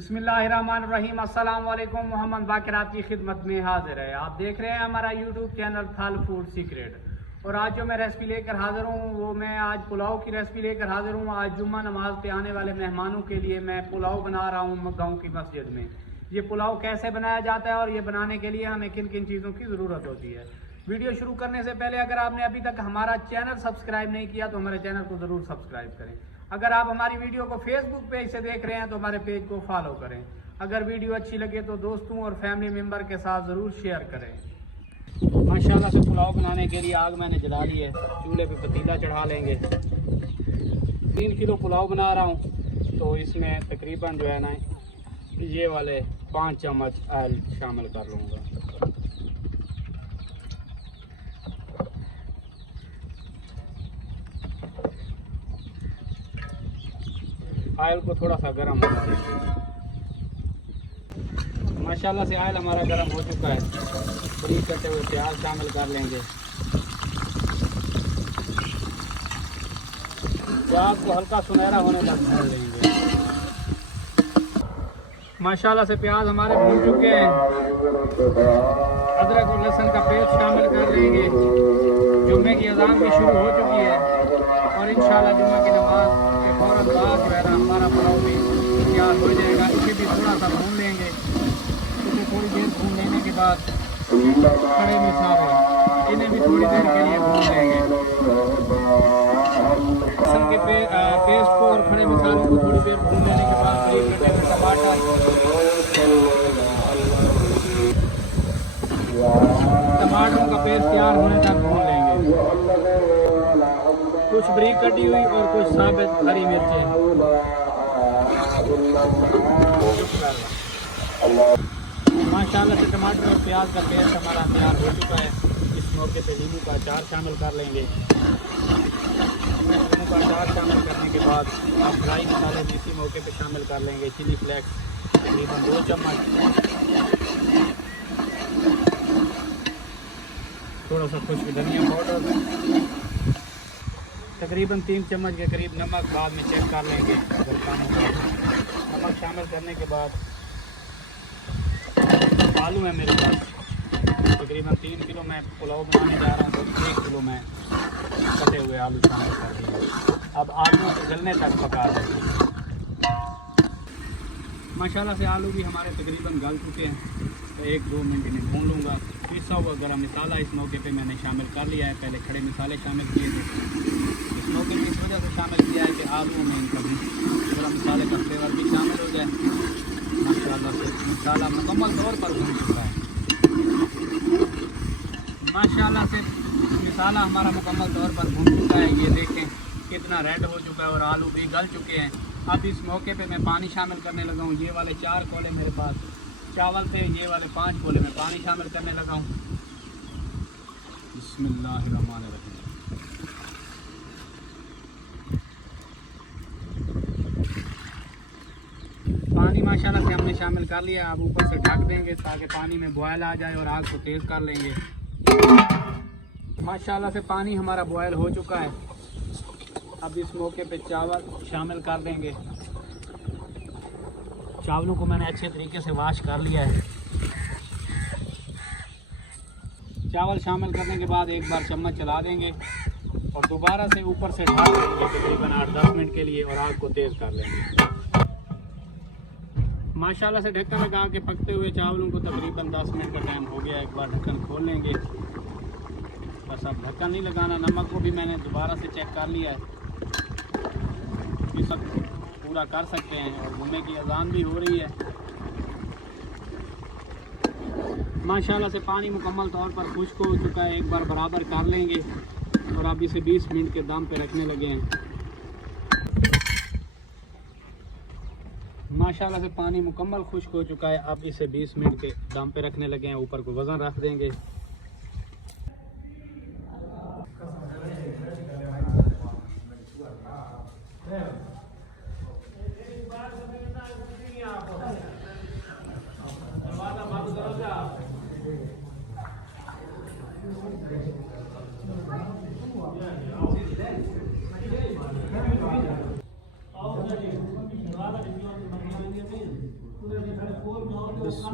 बिस्मिल्लाहिर्रहमानिर्रहीम। अस्सलाम वालेकुम। मोहम्मद बाकिर आपकी खिदमत में हाजिर है। आप देख रहे हैं हमारा यूट्यूब चैनल थल फूड सीक्रेट। और आज जो मैं रेसिपी लेकर हाजिर हूँ वो मैं आज पुलाव की रेसिपी लेकर हाजिर हूँ। आज जुम्मा नमाज पे आने वाले मेहमानों के लिए मैं पुलाव बना रहा हूँ गाँव की मस्जिद में। ये पुलाव कैसे बनाया जाता है और ये बनाने के लिए हमें किन किन चीज़ों की ज़रूरत होती है। वीडियो शुरू करने से पहले अगर आपने अभी तक हमारा चैनल सब्सक्राइब नहीं किया तो हमारे चैनल को ज़रूर सब्सक्राइब करें। अगर आप हमारी वीडियो को फेसबुक पेज से देख रहे हैं तो हमारे पेज को फॉलो करें। अगर वीडियो अच्छी लगे तो दोस्तों और फैमिली मेम्बर के साथ ज़रूर शेयर करें। माशाल्लाह से पुलाव बनाने के लिए आग मैंने जला ली है। चूल्हे पे पतीला चढ़ा लेंगे। 3 किलो पुलाव बना रहा हूँ तो इसमें तकरीबन जो है ना ये वाले 5 चम्मच ऑयल शामिल कर लूँगा। ऑयल को थोड़ा सा गर्म होना चाहिए। माशाल्लाह से ऑयल हमारा गर्म हो चुका है। फ्रीज करते हुए प्याज शामिल कर लेंगे। प्याज को हल्का सुनहरा होने तक भून लेंगे। माशाल्लाह से प्याज हमारे भून चुके हैं। अदरक और लहसुन का पेस्ट शामिल कर लेंगे। जुम्मे की अज़ान भी शुरू हो चुकी है और इंशाल्लाह जुम्मे की नमाज के फौरन बाद जो है ना हमारा पुलाव भी तैयार हो जाएगा। इसे भी थोड़ा सा भून लेंगे। इसे थोड़ी देर भून लेने के बाद खड़े मसाले इन्हें भी थोड़ी देर के लिए भून लेंगे। लहसुन के पेस्ट को और खड़े मसालों को थोड़ी देर भून लेने के बाद टमाटरों का पेस्ट तैयार होने तक भून लेंगे। कुछ बारीक कटी हुई और कुछ साबित हरी मिर्चें। माशाल्लाह से टमाटर और प्याज का पेस्ट हमारा तैयार हो चुका है। इस मौके पे नींबू का अचार शामिल कर लेंगे। नींबू का अचार शामिल करने के बाद आप ड्राई मसाले भी इसी मौके पे शामिल कर लेंगे। चिली फ्लेक्स तकरीबन 2 चम्मच, थोड़ा सा खुश्क धनिया पाउडर, तकरीबन 3 चम्मच के करीब नमक बाद में चेक कर लेंगे अगर कम होगा। नमक शामिल करने के बाद आलू है मेरे पास तकरीबन 3 किलो मैं पुलाव बनाने जा रहा हूँ तो 1 किलो मैं कटे हुए आलू शामिल कर दिए। अब आलू को गलने तक पका देंगे। माशाल्लाह से आलू भी हमारे तकरीबन गल चुके हैं तो 1-2 मिनट में भून लूँगा। पिसा हुआ गरम मसाला इस मौके पे मैंने शामिल कर लिया है। पहले खड़े मसाले शामिल किए थे। इस मौके पे इस वजह से शामिल किया है कि आलू में इनका भी गरम मसाले का फ्लेवर भी शामिल हो जाए। माशाल्लाह से मसाला मुकम्मल तौर पर भून चुका है। माशाल्लाह से मसाला हमारा मुकम्मल तौर पर भून चुका है। ये देखें कितना रेड हो चुका है और आलू भी गल चुके हैं। अब इस मौके पे मैं पानी शामिल करने लगा हूँ। ये वाले 4 कोले मेरे पास चावल थे, ये वाले 5 कोले में पानी शामिल करने लगा हूँ। बिस्मिल्लाहिर्रहमानिर्रहीम। पानी माशाल्लाह से हमने शामिल कर लिया। अब ऊपर से ढक देंगे ताकि पानी में बॉयल आ जाए और आग को तेज़ कर लेंगे। माशाल्लाह से पानी हमारा बॉयल हो चुका है। अब इस मौके पे चावल शामिल कर देंगे। चावलों को मैंने अच्छे तरीके से वॉश कर लिया है। चावल शामिल करने के बाद एक बार चम्मच चला देंगे और दोबारा से ऊपर से ढक देंगे तकरीबन 8-10 मिनट के लिए और आग को तेज़ कर लेंगे। माशाल्लाह से ढक्कन लगा के पकते हुए चावलों को तकरीबन 10 मिनट का टाइम हो गया। एक बार ढक्कन खोल लेंगे। बस अब ढक्कन नहीं लगाना। नमक को भी मैंने दोबारा से चेक कर लिया है। ये सब पूरा कर सकते हैं और जुम्मे की अज़ान भी हो रही है। माशाल्लाह से पानी मुकम्मल तौर पर खुश्क हो चुका है। एक बार बराबर कर लेंगे और अब इसे 20 मिनट के दम पे रखने लगे हैं। माशाल्लाह से पानी मुकम्मल खुश्क हो चुका है। अब इसे 20 मिनट के दम पे रखने लगे हैं। ऊपर को वज़न रख देंगे। ਉਹ